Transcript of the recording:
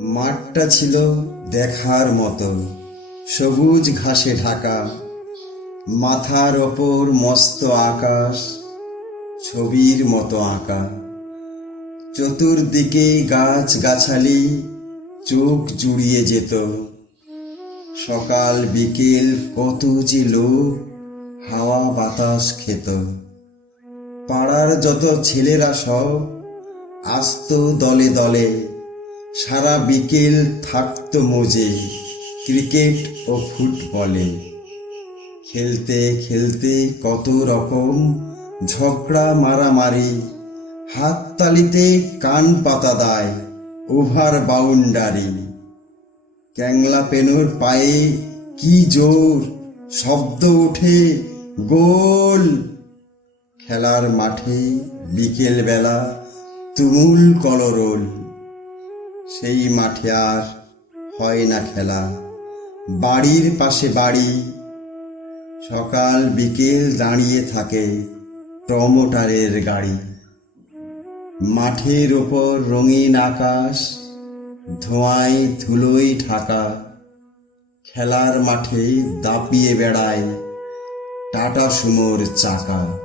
মাঠটা ছিল দেখার মতো, সবুজ ঘাসে ঢাকা, মাথার ওপর মস্ত আকাশ, ছবির মতো আঁকা। চতুর্দিকে গাছ গাছালি চোখ জুড়িয়ে যেত। সকাল বিকেল কত যে লোক হাওয়া বাতাস খেত। পাড়ার যত ছেলেরা সব আসতো দলে দলে, সারা বিকেল থাকতো মজে ক্রিকেট ও ফুটবলে। খেলতে খেলতে কত রকম ঝগড়া মারামারি, হাততালিতে কান পাতা দায় ওভার বাউন্ডারি। ক্যাংলা পেনুর পায়ে কি জোর শব্দ ওঠে, গোল! খেলার মাঠে বিকেল বেলা তুমুল কলরোল। সেই মাঠে আর হয় না খেলা, বাড়ির পাশে বাড়ি। সকাল বিকেল দাঁড়িয়ে থাকে প্রমোটারের গাড়ি। মাঠের ওপর রঙিন আকাশ, ধোঁয়ায় ধুলোয় ঢাকা। খেলার মাঠে দাপিয়ে বেড়ায় টাটা সুমোর চাকা।